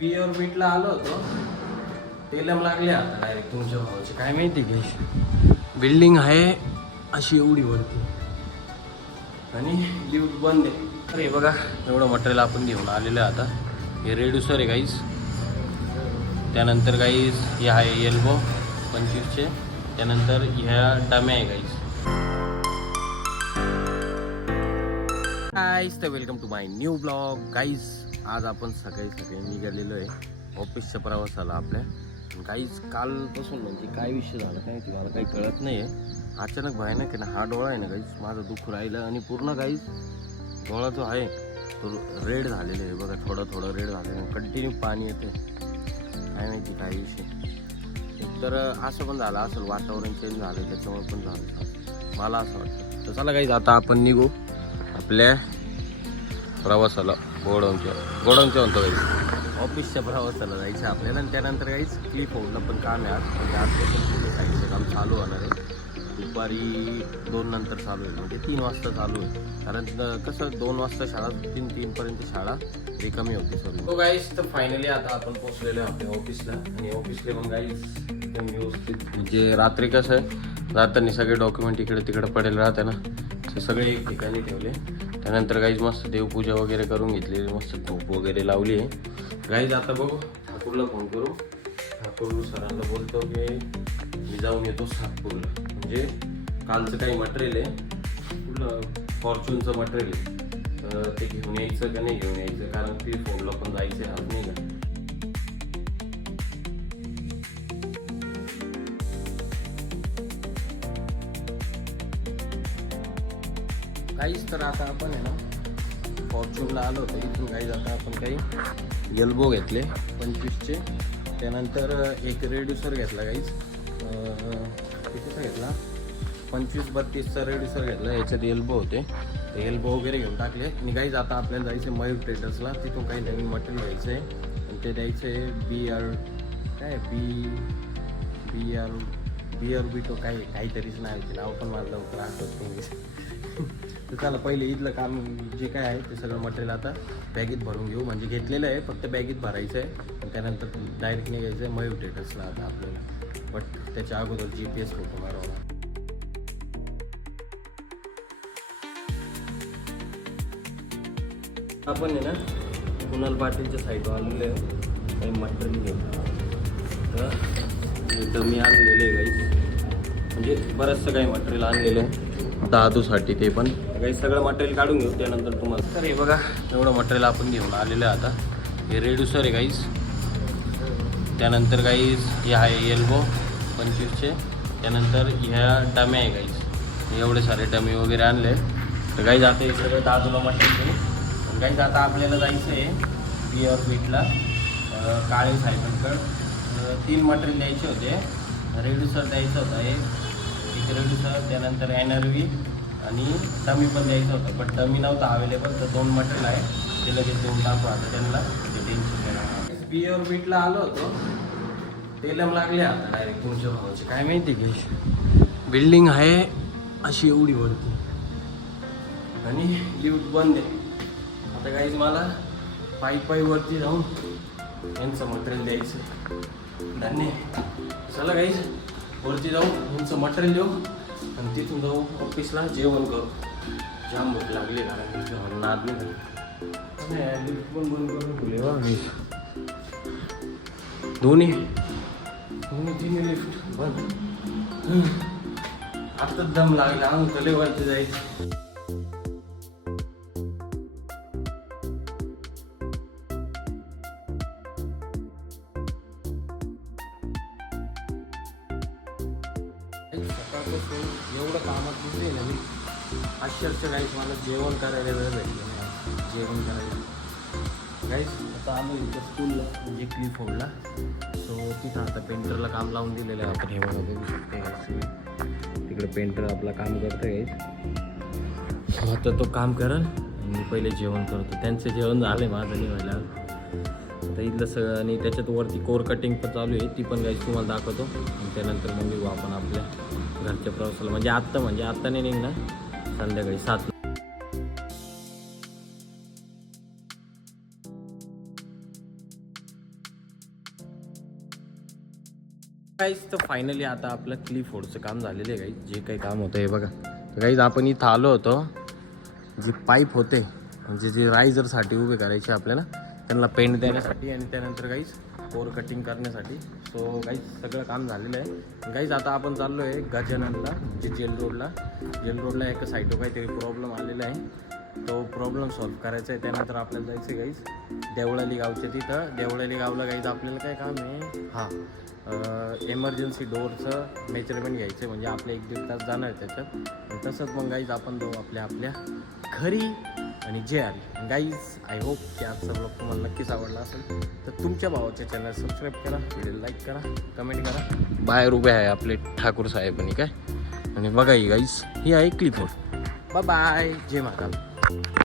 बी ऑर्बिटला आलो होतो, तेलम लागले आता डायरेक्ट तुमच्या भावाचे. काय माहिती की बिल्डिंग आहे अशी एवढी वरती आणि लिफ्ट बंद आहे. अरे बघा एवढं मटेरियल आपण घेऊन आलेलं आहे आता. हे रेड्युसर आहे गाईज, त्यानंतर गाईज हे आहे एल्बो 25चे, त्यानंतर ह्या डम्या आहे गाईज. गाईज तर welcome to my new blog. Guys आज आपण सकाळी निघालेलो आहे ऑफिसच्या प्रवासाला आपल्या. गाईज कालपासून म्हणजे काय विषय झाला काय माहिती, मला काही कळत नाही आहे. अचानक भयानक आहे ना, हा डोळा आहे ना गाईज माझं दुःख राहिलं आणि पूर्ण गाईज डोळा जो आहे तो रेड झालेला आहे बघा, थोडं रेड झालेलं आहे, कंटिन्यू पाणी येते. काय माहिती काय विषय, तर असं पण झालं असेल, वातावरण चेंज झालं त्याच्यामुळे पण झालं मला असं वाटतं. तर चला गाईज आता आपण निघू आपल्या प्रवासाला, गोडाऊनच्या म्हणतो गाईज, ऑफिसच्या प्रवासाला जायचं आपल्याला. आणि त्यानंतर काहीच क्लिप होऊन पण काम आहे आज, म्हणजे आजपासून पुढे साईडचं काम चालू होणार आहे. दुपारी 2 नंतर चालू आहे, म्हणजे 3 वाजता चालू आहे. कारण कसं 2 वाजता शाळा, 3पर्यंत शाळा रिकामी होती सर. तो गाईज तर फायनली आता आपण पोहोचलेलो आहे आपल्या ऑफिसला. आणि ऑफिसला मग गाईज एकदम व्यवस्थित, म्हणजे रात्री कसं आहे जाताना सगळे डॉक्युमेंट इकडे तिकडे पडेल राहते ना, ते सगळे एक ठिकाणी ठेवले. त्यानंतर गाईज मस्त देवपूजा वगैरे करून घेतली, मस्त धूप वगैरे लावली आहे. गाईज आता बघू ठाकूरला फोन करू, ठाकूर सरांना बोलतो की मी जाऊन येतो सातपूरला. म्हणजे कालचं काही मटेरियल आहे कुठलं फॉर्च्यूनचं मटेरियल आहे, ते घेऊन यायचं का नाही घेऊन यायचं, कारण ती फोनला पण जायचं आज नाही का. काहीच तर आता आपण आहे ना फॉर्च्यूनला आलो होतो इथून. काहीच आता आपण काही एल्बो घेतले 25चे, त्यानंतर एक रेड्युसर घेतला गाईज, कितीचा घेतला 25-32चा रेड्युसर घेतला. याच्यात एल्बो होते, ते एल्बो वगैरे घेऊन टाकले. आणि गाईज आता आपल्याला जायचं मयूर ट्रेडर्सला, तिथून काही नवीन मटेरियल घ्यायचं आहे आणि ते द्यायचं आहे बी ऑर्बिटो काहीतरीच नाव आहे, नाव पण मला लवकर आठवत नाही. तर चला पहिले इथलं काम जे काय आहे ते सगळं मटेरियल आता बॅगेत भरून घेऊ. म्हणजे घेतलेलं आहे, फक्त बॅगेत भरायचं आहे आणि त्यानंतर डायरेक्ट निघायचं आहे मयूर ट्रेडर्सला आता आपल्याला. बट त्याच्या अगोदर GPS फोटो मारवला. आपण आहे ना कुणाल पाटीलच्या साईडवर आलेलं आहे, काही मटेरियल घेऊ. तर मी आणलेलं आहे गाईज, म्हणजे बरंचसं काही मटेरियल आणलेलं आहे दादूसाठी. ते पण काही सगळं मटेरियल काढून घेऊ त्यानंतर तुम्हाला. तर हे बघा एवढं मटेरियल आपण घेऊन आलेलं आहे आता. हे रेड्युसर आहे गाईज, त्यानंतर गाईज हे आहे एल्बो 25चे, त्यानंतर ह्या डम्या आहे गाईज, एवढे सारे डमे वगैरे आणले. तर गाईज आता हे सगळं दादूला मटेरियल घेऊ. गाईज आता आपल्याला जायचं आहे बी ऑर्बिटला काळे साहेबांकडं. 3 मटेरियल द्यायचे होते, रेड्युसर द्यायचं होतं एक रेड्युसर, त्यानंतर NRV आणि डमी पण द्यायचं होतं. बट डमी नव्हतं अवेलेबल, तर 2 मटेरियल आहे ते लगेच देऊन टाकू आता त्यांना, ते टेन्शन. बी ऑर्बिटला आलो होतो, तेलम लागले आता डायरेक्ट तुमच्या भावाचे. काय माहिती की बिल्डिंग आहे अशी एवढी वरती आणि लिफ्ट बंद आहे. आता काहीच मला पायी वरती जाऊन यांचं मटेरियल द्यायचं. धन्य चला काहीच वरती जाऊ, यांचं मटेरियल देऊ आणि तिथून जाऊ ऑफिसला जेवण करू. जाम भूक लागली कारण नाद नाही लिफ्ट पण बंद करून ठेवले बा मी. दोन्ही तिन्ही लिफ्ट बंद. आताच दम लागला, अंग तले वरती जायचं. सकाळपासून एवढं कामात दिसले ना मी, अक्षरशः गाईस मला जेवण करायला वेळ भेटलं नाही. जेवण करायला गाईस आता आलो इथं स्कूलला, म्हणजे क्लिप होडला. सो तिथं आता पेंटरला काम लावून दिलेलं आहे आपण. हे बघा बघू शकते गाईस, तिकडे पेंटर आपलं काम करतं गाईस. आता तो काम करेल आणि मी पहिले जेवण करतो. त्यांचं जेवण झालं, माझं नाही व्हायला आता इथलं सगळं. आणि त्याच्यात वरती कोर कटिंग पण चालू आहे, ती पण गाईस तुम्हाला दाखवतो. आणि त्यानंतर मग निघू आपण आपल्या घरच्या प्रवासाला. म्हणजे आत्ता नाही निघणार, संध्याकाळी 7. गाईज तर फायनली आता आपलं क्लिप फोडचं काम झालेलं आहे गाईज. जे काही काम होतं हे बघा. तर गाईज आपण इथं आलो होतो. जे पाईप होते म्हणजे जे रायझरसाठी उभे करायचे आपल्याला, त्यांना पेंट देण्यासाठी आणि त्यानंतर गाईज कोर कटिंग करण्यासाठी. सो गाईज सगळं काम झालेलं आहे गाईज. आता आपण चाललो आहे गजाननला, जे जेल रोडला एका साईडवर काहीतरी प्रॉब्लेम आलेला आहे. तो प्रॉब्लेम सॉल्व्ह करायचा आहे. त्यानंतर आपल्याला जायचं आहे गाईज देवळाली गावच्या तिथं. देवळाली गावला गाईज आपल्याला काय काम आहे, हां एमर्जन्सी डोअरचं मेजरमेंट घ्यायचं आहे. म्हणजे आपले 1-1.5 तास जाणार आहे त्याच्यात. आणि तसंच मग गाईज आपण जाऊ आपल्या घरी आणि जे आली. गाईज आय होप की आजचा ब्लॉग तुम्हाला नक्कीच आवडला असेल. तर तुमच्या भावाच्या चॅनल सबस्क्राईब करा, व्हिडिओ लाईक करा, कमेंट करा. बाहेर उभे आहे आपले ठाकूर साहेब आणि काय. आणि बघा ही गाईज ही आहे क्लिप. बाय बाय, जय महाराज.